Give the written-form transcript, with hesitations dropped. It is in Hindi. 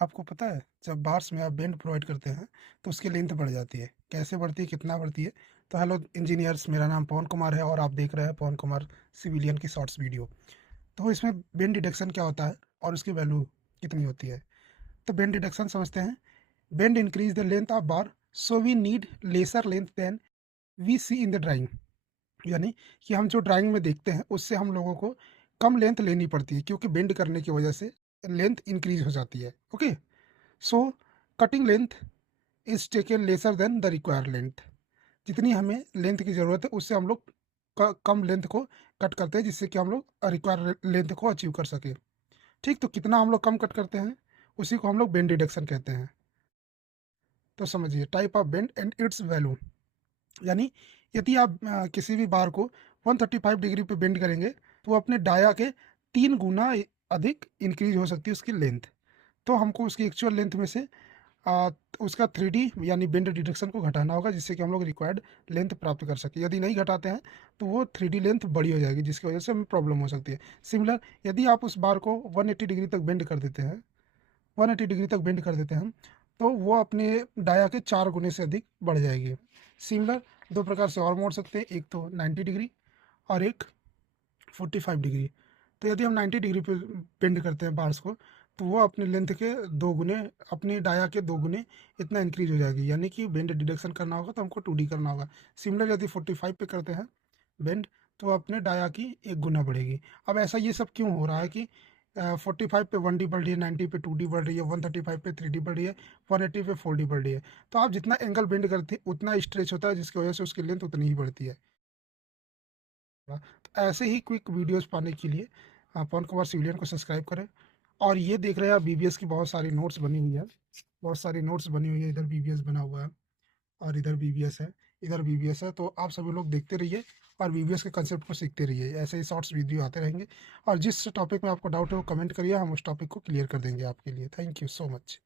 आपको पता है जब बार्स में आप बेंड प्रोवाइड करते हैं तो उसकी लेंथ बढ़ जाती है। कैसे बढ़ती है, कितना बढ़ती है? तो हेलो इंजीनियर्स, मेरा नाम पवन कुमार है और आप देख रहे हैं पवन कुमार सिविलियन की शॉर्ट्स वीडियो। तो इसमें बेंड डिडक्शन क्या होता है और उसकी वैल्यू कितनी होती है? तो बेंड डिडक्शन समझते हैं। Bend increase the length of bar, so we need lesser length than we see in the drawing. यानी कि हम जो ड्राइंग में देखते हैं उससे हम लोगों को कम लेंथ लेनी पड़ती है, क्योंकि बेंड करने की वजह से लेंथ इंक्रीज हो जाती है। Okay, so cutting length is taken lesser than the required length. जितनी हमें लेंथ की ज़रूरत है उससे हम लोग कम लेंथ को कट करते हैं, जिससे कि हम लोग रिक्वायर्ड लेंथ को अचीव कर सके। ठीक, तो कितना हम लोग कम कट करते हैं उसी को हम लोग बेंड रिडक्शन कहते हैं। तो समझिए type of bend and it's value. यानी यदि आप किसी भी बार को 135 डिग्री पे बेंड करेंगे तो वो अपने डाया के 3 गुना अधिक इंक्रीज हो सकती है उसकी लेंथ। तो हमको उसकी एक्चुअल लेंथ में से आ, उसका 3D यानी बेंड डिडक्शन को घटाना होगा, जिससे कि हम लोग रिक्वायर्ड लेंथ प्राप्त कर सकें। यदि नहीं घटाते हैं तो वो 3D लेंथ बड़ी हो जाएगी, जिसकी वजह से हमें प्रॉब्लम हो सकती है। सिमिलर, यदि आप उस बार को 180 डिग्री तक बेंड कर देते हैं, 180 डिग्री तक बेंड कर देते हैं, तो वो अपने डाया के 4 गुने से अधिक बढ़ जाएगी। सिमिलर दो प्रकार से और मोड़ सकते हैं, एक तो 90 डिग्री और एक 45 डिग्री। तो यदि हम 90 डिग्री पे बेंड करते हैं बार्स को, तो वो अपने लेंथ के 2 गुने, अपने डाया के 2 गुने इतना इंक्रीज हो जाएगी। यानी कि बेंड डिडक्शन करना होगा तो हमको 2D करना होगा। सिमिलर यदि 45 पे करते हैं बेंड, तो अपने डाया की 1 गुना बढ़ेगी। अब ऐसा ये सब क्यों हो रहा है कि 45 पे 1D बढ़ रही है, 90 पे 2D बढ़ रही है, 135 पे 3D बढ़ रही है, 180 पे 4D बढ़ रही है? तो आप जितना एंगल बेंड करते हैं उतना स्ट्रेच होता है, जिसकी वजह से उसकी लेंथ उतनी ही बढ़ती है। तो ऐसे ही क्विक वीडियोस पाने के लिए पवन कुमार सिविलियन को सब्सक्राइब करें। और ये देख रहे हैं आप, बीबीएस की बहुत सारी नोट्स बनी हुई है, बहुत सारी नोट्स बनी हुई है। इधर बीबीएस बना हुआ है और इधर बीबीएस है, इधर बीबीएस है। तो आप सभी लोग देखते रहिए और बीबीएस के कंसेप्ट को सीखते रहिए। ऐसे ही शॉर्ट्स वीडियो आते रहेंगे और जिस टॉपिक में आपको डाउट है वो कमेंट करिए, हम उस टॉपिक को क्लियर कर देंगे आपके लिए। Thank you so much.